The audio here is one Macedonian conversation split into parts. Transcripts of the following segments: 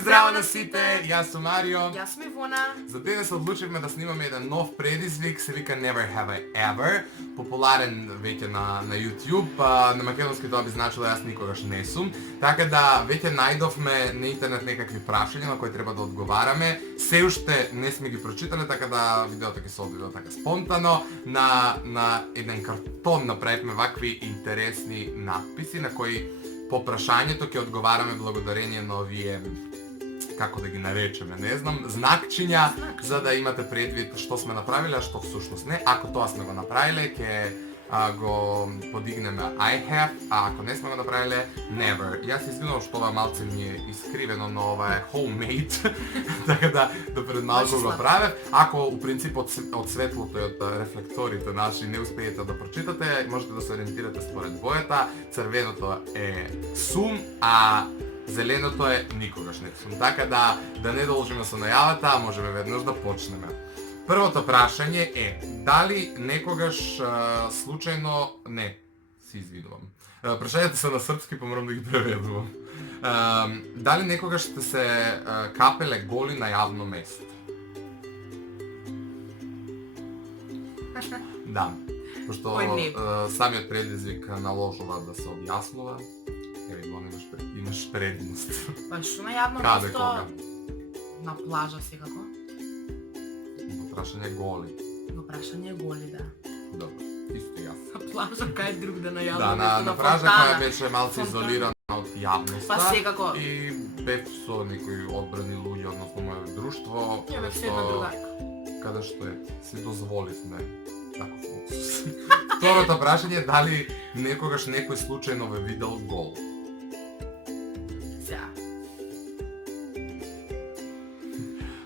Zdravo na site, jaz sem Mario. Jaz sem Ivona. Za danes se odločimo da snimamo jedan nov predizvik, se vika Never Have I Ever. Popularen već na YouTube, pa na makedonski to bi značilo jaz nikoga še ne sum. Tako da već najdovme na internet nekakvi prašanja na koje treba da odgovarame. Все още не сме ги прочитали, така да видеото ги се одвиде така спонтано. На еден картон направихме вакви интересни надписи на кои по прашањето ќе одговараме благодарение на овие, како да ги наречеме, не знам, знакчиња, за да имате предвид што сме направиле, а што всушност не. Ако тоа сме го направиле, ќе го подигнеме I have, а ако не сме го направиле, never. Јас извинувам што ова малце ми е искривено, но ова е homemade, така да пред малко го правев. Ако у принцип од светлото и од рефлекторите наши не успеете да прочитате, можете да се ориентирате според бојата. Црвеното е сум, а зеленото е никогаш не сум. Така да не должиме со најавата, а можеме веднаш да почнеме. Првото прашање е, дали некогаш случајно... Не, си извинувам. Прашањето се на српски, па морам да ги преведувам. Дали некогаш сте се капеле голи на јавно место? Да, пошто самиот предизвик наложува да се објаснува. Еви, имаш предност. Па што на јавно Каде, место? кога? На плажа секако. Прашање голи. Го прашање голи, да. Добро, исто јас. На плажа кај друг да на јавно Да, место, на пража која фонтана. беше малце изолирана од јавноста. Па секако. И бев со некои одбрани луѓе, односно моје друштво. Ја бев со една другарка. Каде што си дозволивме таков луксус. Второто прашање е дали некогаш некој случајно ве видел гол? Сега.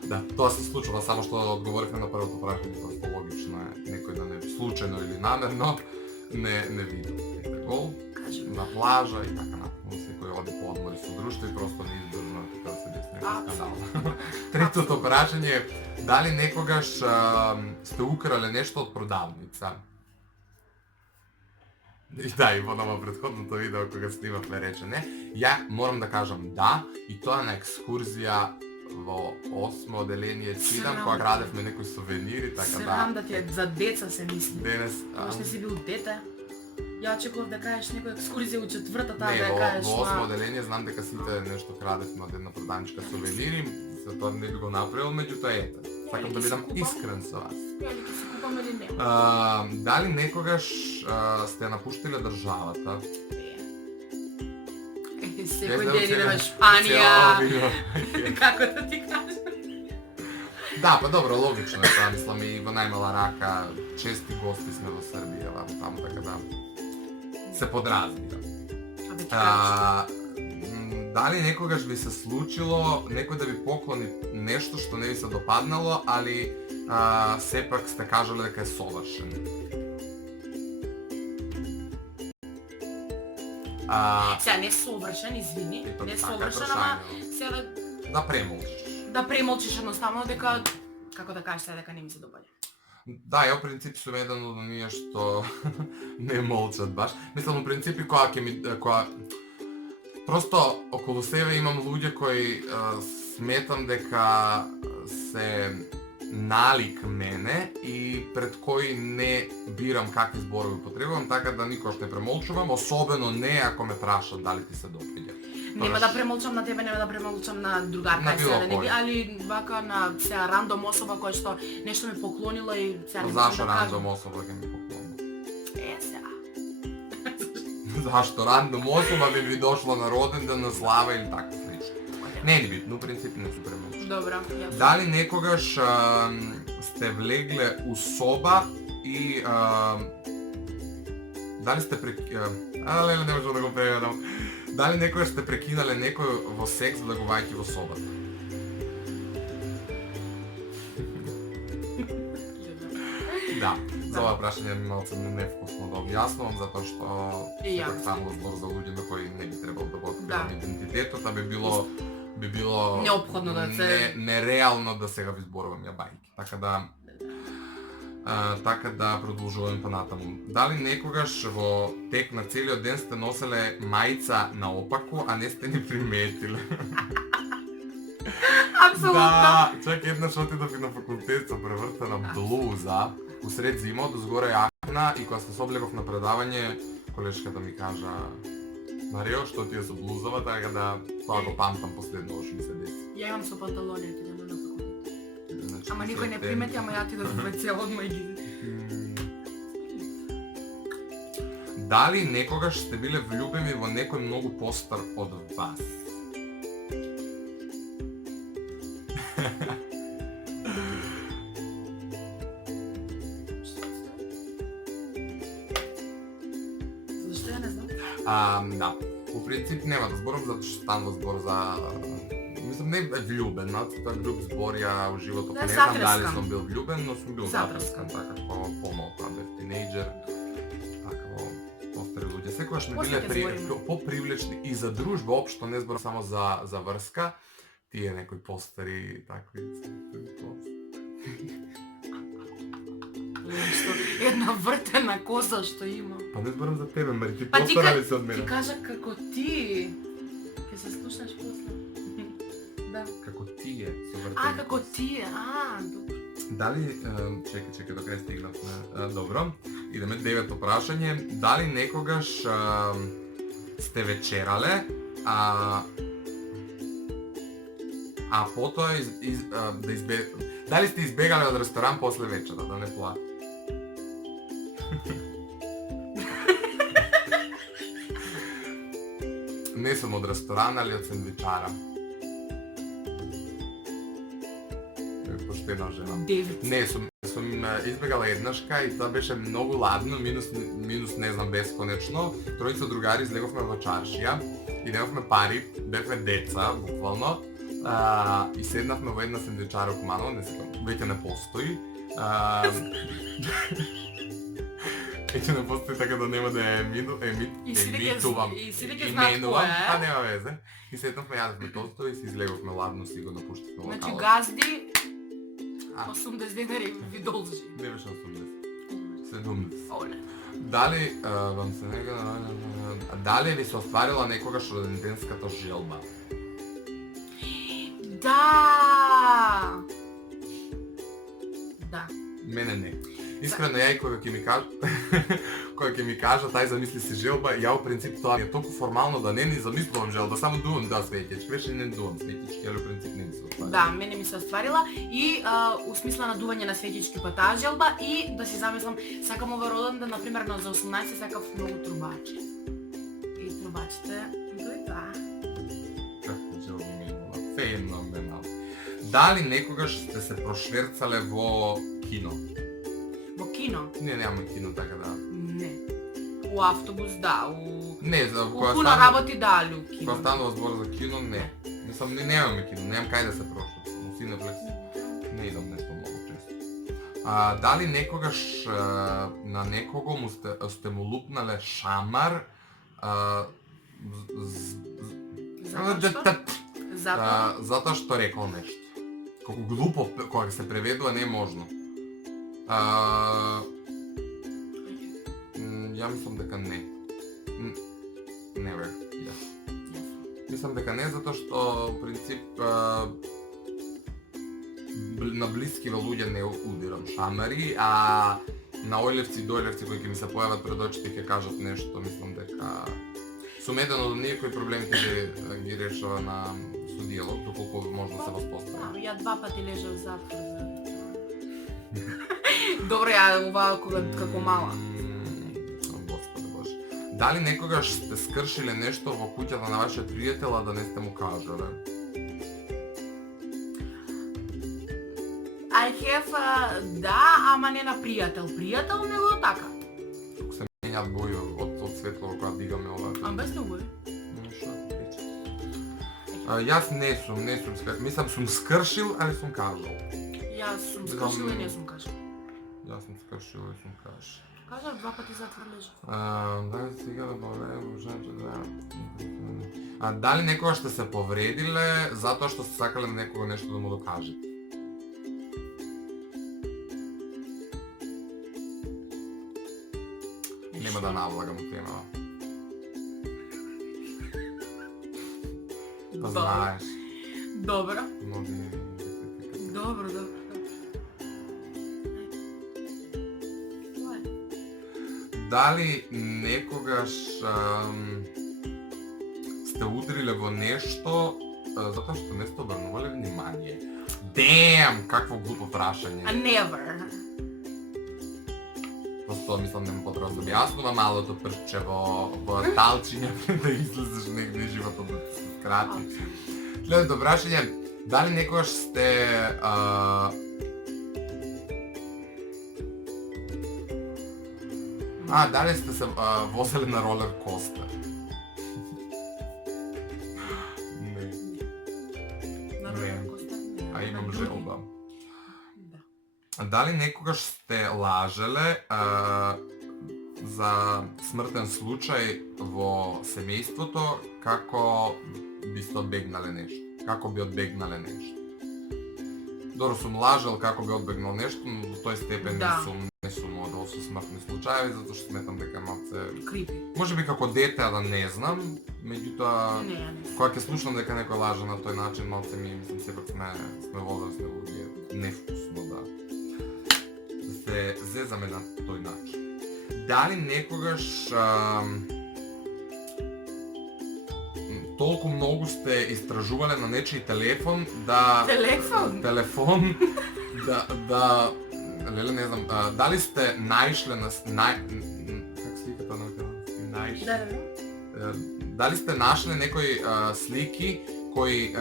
Да, тоа се случува, само што одговоривме на првото прашање, просто логично е некој да не случајно или намерно не видел гол на плажа и така натаму. Секој оди по одмори со друштво и просто не издржува така да се деси некој скандал. Третото прашање е дали некогаш сте украле нешто од продавница? И да, Ивона во претходното видео кога снимавме рече не. Ја морам да кажам да, и тоа на екскурзија во 8 оделение Цидам, кога крадевме некои сувенири, така да... Срам да ти е за деца се мисли. Денес... Ош не си бил дете. Ја очекував да кажеш некоја екскурзија у четвртата, Не, да ја кажеш во 8 оделение знам дека сите нешто крадевме од една продавничка сувенири, за тоа не би го направил, меѓутоа ете. Сакам да бидам искрен со вас. Или ќе си купам или не? Дали некогаш сте напуштиле државата? Секој ден иде во Шпанија. Како да ти кажам? Да, па добро, логично е тоа, мислам и во најмала рака чести гости сме во Србија, ваму таму, така да се подразбира. Дали некогаш ви се случило некој да ви поклони нешто што не ви се допаднало, али сепак сте кажале дека е совршен? Сега не совршен, извини, не совршен, ама сега да премолчиш. Да премолчиш едноставно дека, како да кажеш сега дека не ми се допаѓа. Да, ја во принцип сум еден од оние што не молчат баш. Мислам, во принцип кога просто околу себе имам луѓе кои сметам дека се налик мене и пред кои не бирам какви зборови употребувам, така да никош не премолчувам, особено не ако ме прашат дали ти се допаѓа. Нема да премолчам на тебе, нема да премолчам на другарка, на било кој. али вака на сега рандом особа која што нешто ме поклонила и сега не можам Зашо да кажам. рандом особа ќе ми поклони? Сега. Зашто рандом особа би дошла на роден ден, на слава или така слично. Не е битно, у принцип не се премолчувам. Добра, јас. Дали некогаш сте влегле у соба и дали сте леле, не можам да го преведам. Дали некогаш сте прекинале некој во секс влегувајќи во собата? Да, за ова прашање ми малце невкусно да објаснувам, затоа што сепак станува збор за луѓе на кои не би требало да го откривам идентитетот, а би било неопходно да се нереално да сега ви зборувам ја бајки. Така да продолжуваме понатаму. Дали некогаш во тек на целиот ден сте носеле мајца наопаку, а не сте ни приметиле? Апсолутно. Да, чак еднаш отидов и на факултет со превртена блуза, усред зима, дозгоре јакна и кога се соблегов на предавање, колешката ми кажа Марио, што ти е со блузава, така да тоа го памтам последно што ми се деси. Ја имам со панталони, отидам на факултет. Значи, Ама никој не примети, ама ја отидов во WC одма и ги. Дали некогаш сте биле влюбени во некој многу постар од вас? Зашто ја не знам? Да. По принцип нема да зборам затоа што станува збор за мислам не е влюбен, тоа е груб збор, ја у животот Да, не знам затраскан. дали сум бил влюбен, но сум бил Затраскан. затраскан, така како помалку, бев тинејџер, така во постари луѓе. Секогаш ми После биле ќе збориме. попривлечни и за дружба општо, не зборам само за врска, тие некои постари такви. Што една вртена коса што има. Па не зборам за тебе, Мари, ти Па ти постара се од Ти мене. кажа како ти. Ке се слушнеш после. Да. Како тие се вртени. А, како ти, добро. Дали, чекај, до крај стигнавме. Добро, идеме девето прашање. Дали некогаш сте вечерале, а потоа дали сте избегале од ресторан после вечера, да не плати? Не сум од ресторан, али од сендвичара. Поштена жена. Девет. Не, сум избегала еднашка и тоа беше многу ладно, минус не знам бесконечно. Тројца другари излеговме во чаршија и немавме пари, бевме деца, буквално. И седнавме во една сендвичара у Куманово, не секам, веќе не постои. Веќе не постои, така да нема да емитувам. И сите ќе знаат која е. А нема везе. И седнавме, јадевме тосто и се излеговме ладно, си го напуштивме локалот. Значи газди А. 80 денари ви должи. Не беше 80. 70. Оле. Дали вам се дали ви се остварила некогаш роденденската желба? Да. Да. Мене не. Искрено ја и кога ќе ми кажа тај замисли си желба, ја у принцип тоа е толку формално да не ни замислувам желба, само дуам да светички, веше не дуам светички, али у принцип не ми се остварила. Да, мене ми се остварила и у смисла на дување на светички па таа желба и да си замислам, сакам ова роденден, например, за 18 сакав многу трубачи. И трубачите дојдоа. Како желба ми имала? Феноменално. Дали некогаш сте се прошверцале во кино? Во кино? Не, немаме кино, така да. Не. У автобус, да. Не, за У кога пуна станува работи дали у кога кино. станува збор за кино, не. Мислам, немаме кино, немам кај да се прошверцам. У Cineplex не идам нешто многу често. Дали некогаш на некого сте му лупнале шамар затоа што рекол нешто. Колку глупо кога се преведува не е можно. Ја мислам дека не. Never. Yes. Мислам дека не затоа што в принцип на блискиве луѓе не удирам шамари, а на ојлевци и дојлевци кои ќе ми се појават пред очите и ќе кажат нешто, мислам дека сум еден од оние кои проблемите ги решава со диалог, доколку можно се воспостави. Ја 2 пати лежав в затвор за Добро, ја ова како мала. Господи Боже. Дали некогаш сте скршиле нешто во куќата на вашиот пријател, а да не сте му кажале? I have, да, ама не на пријател. Пријател него така. Ако се менјат бои од светло кога дигаме ова. Ама без многу. Јас не сум мислам сум скршил, али сум кажал. Јас сум скршила и не сум кажала. Јас сум скршил и сум кажал. Кажав 2 пати затвор лежав. Дали сега да повредим, дали некогаш сте се повредиле затоа што сте сакале на некого нешто да му докажете? Нема да навлагам у темава. Да знаеш. Добро. Многи Добро. Дали некогаш сте удриле во нешто затоа што не сте обрнувале внимание? Damn, какво глупо прашање. A never. Просто мислам нема потреба да објаснува малото прче во талчиња да излезеш негде животот да се скрати. Следното прашање, дали некогаш сте дали сте се возели на ролер костер? Не. На ролер костер? А имам желба. Да. Дали некогаш сте лажеле за смртен случај во семејството како би сте одбегнале нешто? Како би одбегнале нешто? Добро сум лажел како би одбегнал нешто, но до тој степен не сум одел со смртни случаи, затоа што сметам дека малце Крипи. може би како дете, да не знам, меѓутоа Не. кога ќе слушам дека некој лаже на тој начин, малце ми мислам сепак сме возрастни луѓе, невкусно да се зезаме на тој начин. Дали некогаш толку многу сте истражувале на нечиј телефон да Телефон? да леле не знам, дали сте наишле на как се вика тоа на наишле? Да. Дали сте нашле некои слики кои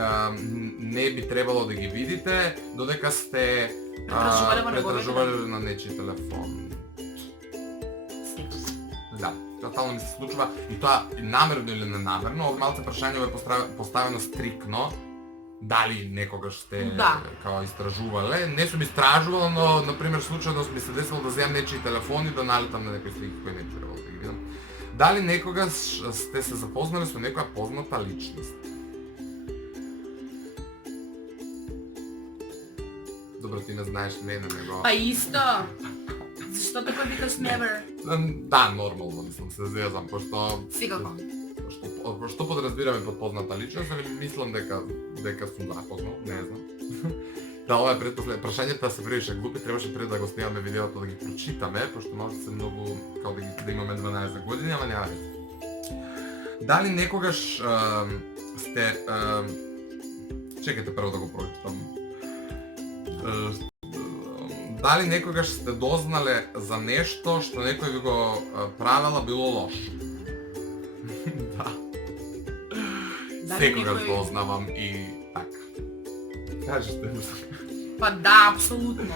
не би требало да ги видите, додека сте претражувале на нечиј телефон? Да, тотално ми се случува и тоа намерно или ненамерно, од малце прашањето е поставено стрикно. Дали некогаш сте као истражувале? Не сум истражувал, но например случајно ми се десило да земам нечиј телефон и да налетам на некои слики кои не требало да ги видам. Дали некогаш сте се запознали со некоја позната личност? Добро, ти не знаеш мене, него... Па исто! Зашто така викаш never? Да, нормално, мислам, се зезам, пошто... Секако. Што подразбираме под позната личност, али мислам дека сум запознал, не знам. Да, ова е предпослед. Прашањата се превише глупи, требаше пред да го снимаме видеото да ги прочитаме, пошто може да се многу, као да имаме 12 години, ама нема вeze. Дали некогаш сте... Чекайте прво да го прочитам. Дали некогаш сте дознале за нешто што некој ви го правела било лошо? Да. Секогаш дознавам и така. Кажете ми. Па да, апсолутно.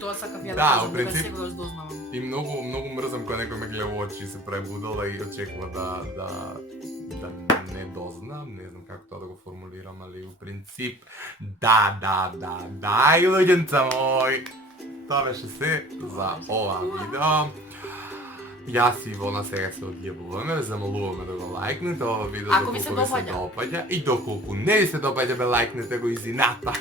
Тоа сакав ја да кажам, дека секогаш дознавам. И многу мрзам кога некој ме гледа во очи и се прави будала и очекува да не дознам, не знам како тоа да го формулирам, али у принцип да, и луѓенца мој. Тоа беше се за ова видео. Јас и Ивона сега се одјебуваме, замолуваме да го лајкнете ова видео доколку ви се допаѓа. И доколку не ви се допаѓа, бе лајкнете го изината.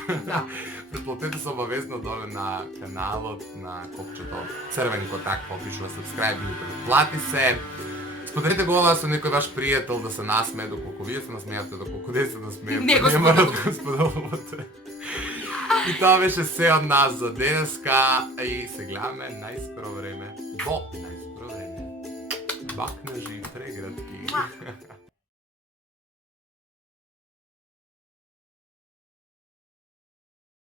Претплатете се обавезно доле на каналот, на копчето црвени кој така пишува subscribe или претплати се. Споделете го ова со некој ваш пријател да се насмее доколку вие се насмејате, доколку не се насмејате. Не го споделувате. И тоа беше се од нас за денеска и се гледаме најскоро време. Во најскоро време. Бак на жив преградки.